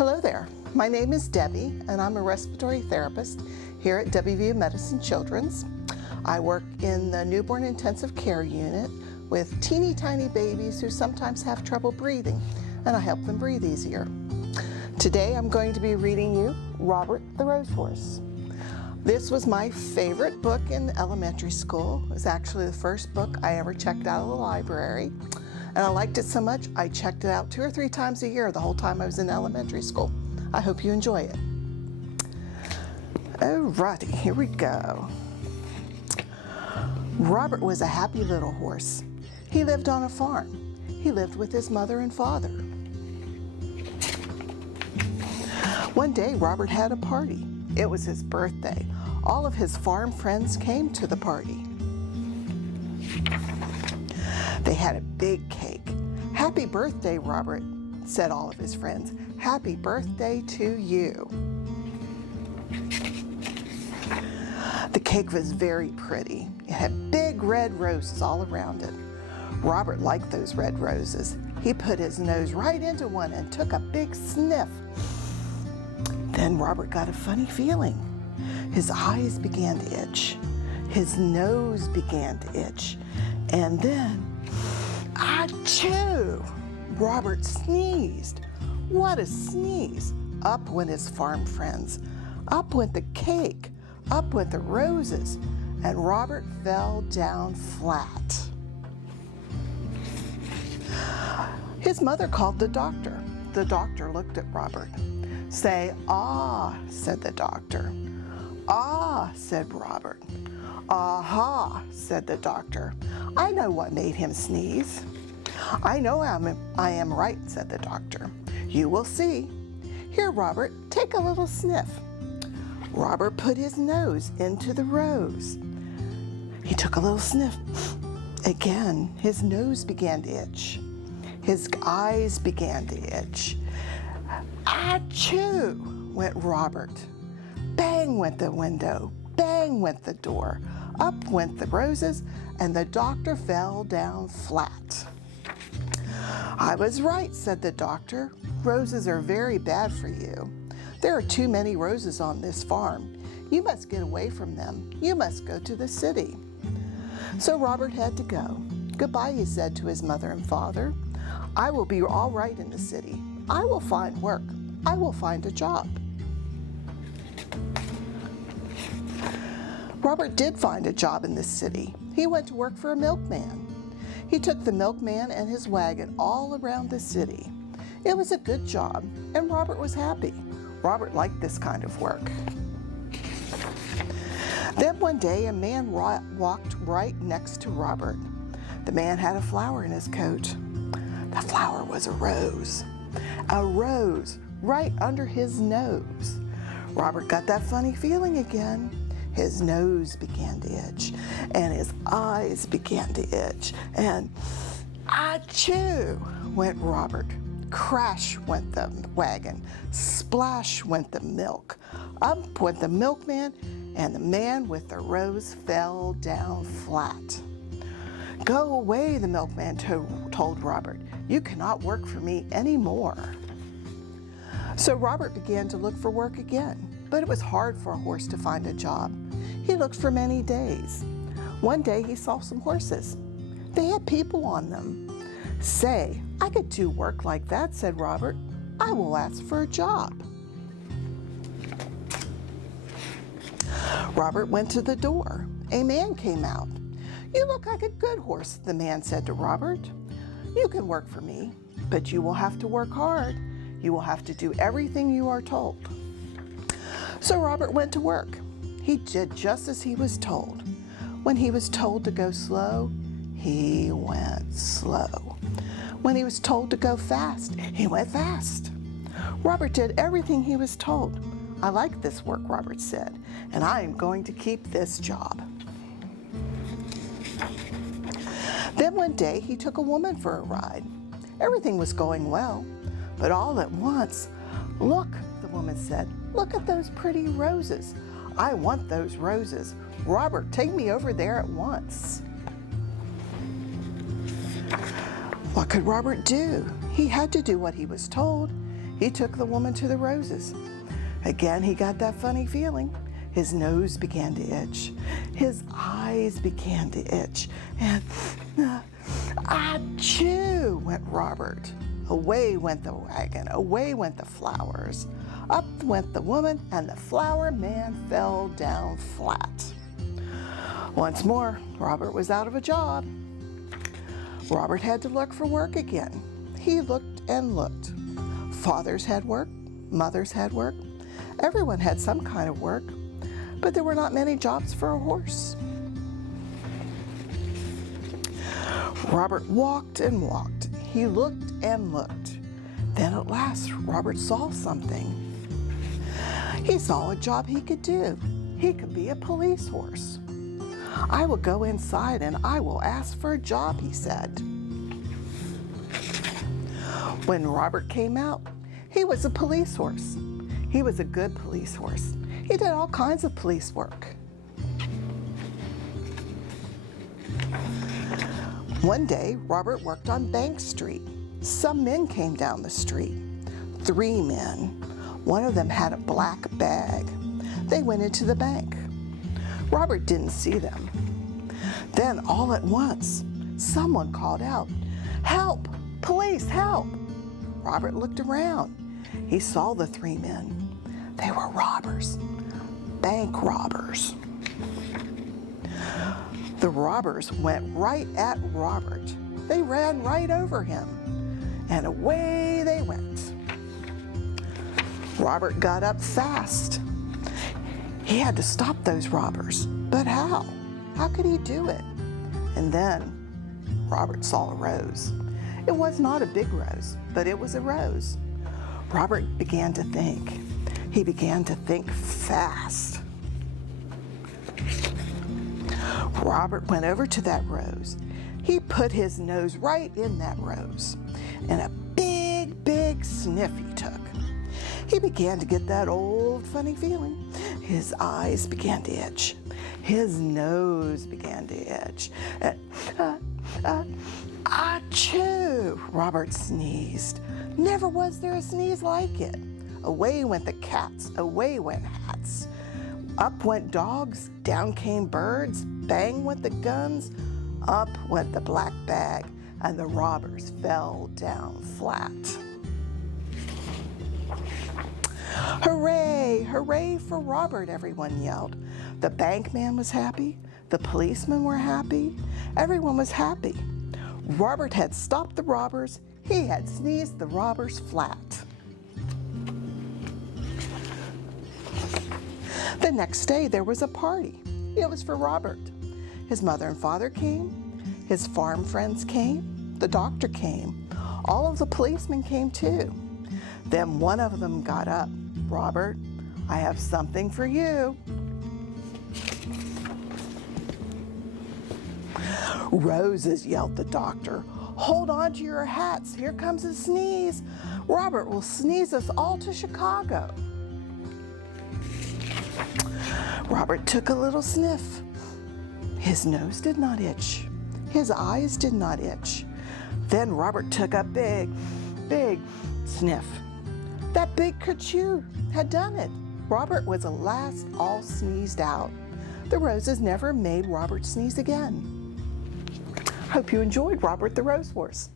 Hello there, my name is Debbie and I'm a respiratory therapist here at WVU Medicine Children's. I work in the newborn intensive care unit with teeny tiny babies who sometimes have trouble breathing, and I help them breathe easier. Today I'm going to be reading you Robert the Rose Horse. This was my favorite book in elementary school. It was actually the first book I ever checked out of the library. And I liked it so much, I checked it out 2 or 3 times a year the whole time I was in elementary school. I hope you enjoy it. Alrighty, here we go. Robert was a happy little horse. He lived on a farm. He lived with his mother and father. One day, Robert had a party. It was his birthday. All of his farm friends came to the party. They had a big cake. "Happy birthday, Robert," said all of his friends. "Happy birthday to you." The cake was very pretty. It had big red roses all around it. Robert liked those red roses. He put his nose right into one and took a big sniff. Then Robert got a funny feeling. His eyes began to itch. His nose began to itch. And then, achoo! Robert sneezed. What a sneeze! Up went his farm friends. Up went the cake. Up went the roses. And Robert fell down flat. His mother called the doctor. The doctor looked at Robert. "Say, ah," said the doctor. "Ah," said Robert. "Aha," said the doctor. "I know what made him sneeze." "I know I am right," said the doctor. "You will see. Here, Robert, take a little sniff." Robert put his nose into the rose. He took a little sniff. Again, his nose began to itch. His eyes began to itch. Achoo! Went Robert. Bang went the window. Bang went the door. Up went the roses, and the doctor fell down flat. "I was right," said the doctor. "Roses are very bad for you. There are too many roses on this farm. You must get away from them. You must go to the city." So Robert had to go. "Goodbye," he said to his mother and father. "I will be all right in the city. I will find work. I will find a job." Robert did find a job in the city. He went to work for a milkman. He took the milkman and his wagon all around the city. It was a good job, and Robert was happy. Robert liked this kind of work. Then one day, a man walked right next to Robert. The man had a flower in his coat. The flower was a rose. A rose right under his nose. Robert got that funny feeling again. His nose began to itch, and his eyes began to itch, and achoo! Went Robert. Crash went the wagon. Splash went the milk. Up went the milkman, and the man with the rose fell down flat. "Go away," the milkman told Robert. "You cannot work for me anymore." So Robert began to look for work again, but it was hard for a horse to find a job. He looked for many days. One day he saw some horses. They had people on them. "Say, I could do work like that," said Robert. "I will ask for a job." Robert went to the door. A man came out. "You look like a good horse," the man said to Robert. "You can work for me, but you will have to work hard. You will have to do everything you are told." So Robert went to work. He did just as he was told. When he was told to go slow, he went slow. When he was told to go fast, he went fast. Robert did everything he was told. "I like this work," Robert said, "and I am going to keep this job." Then one day he took a woman for a ride. Everything was going well, but all at once, "Look," the woman said, "look at those pretty roses. I want those roses. Robert, take me over there at once." What could Robert do? He had to do what he was told. he took the woman to the roses. Again, he got that funny feeling. His nose began to itch. His eyes began to itch. And achoo, went Robert. Away went the wagon. Away went the flowers. Up went the woman, and the flower man fell down flat. Once more, Robert was out of a job. Robert had to look for work again. He looked and looked. Fathers had work. Mothers had work. Everyone had some kind of work, but there were not many jobs for a horse. Robert walked and walked. He looked and looked. Then at last, Robert saw something. He saw a job he could do. He could be a police horse. I will go inside and I will ask for a job, he said. When Robert came out, he was a police horse. He was a good police horse. He did all kinds of police work. One day, Robert worked on Bank Street. Some men came down the street. 3 men. One of them had a black bag. They went into the bank. Robert didn't see them. Then all at once, someone called out, "Help! Police, help!" Robert looked around. He saw the 3 men. They were robbers, bank robbers. The robbers went right at Robert. They ran right over him, and away they went. Robert got up fast. He had to stop those robbers, but how? How could he do it? And then Robert saw a rose. It was not a big rose, but it was a rose. Robert began to think. He began to think fast. Robert went over to that rose. He put his nose right in that rose, and a big, big sniff he took. He began to get that old funny feeling. His eyes began to itch. His nose began to itch. Achoo! Robert sneezed. Never was there a sneeze like it. Away went the cats, away went hats. Up went dogs, down came birds, bang went the guns, up went the black bag, and the robbers fell down flat. Hooray, hooray for Robert, everyone yelled. The bank man was happy, the policemen were happy, everyone was happy. Robert had stopped the robbers, he had sneezed the robbers flat. The next day there was a party. It was for Robert. His mother and father came, his farm friends came, the doctor came, all of the policemen came too. Then one of them got up. "Robert, I have something for you." "Roses," yelled the doctor. "Hold on to your hats. Here comes a sneeze. Robert will sneeze us all to Chicago." Robert took a little sniff. His nose did not itch. His eyes did not itch. Then Robert took a big, big sniff. That big kerchew had done it. Robert was at last all sneezed out. The roses never made Robert sneeze again. Hope you enjoyed Robert the Rose Horse.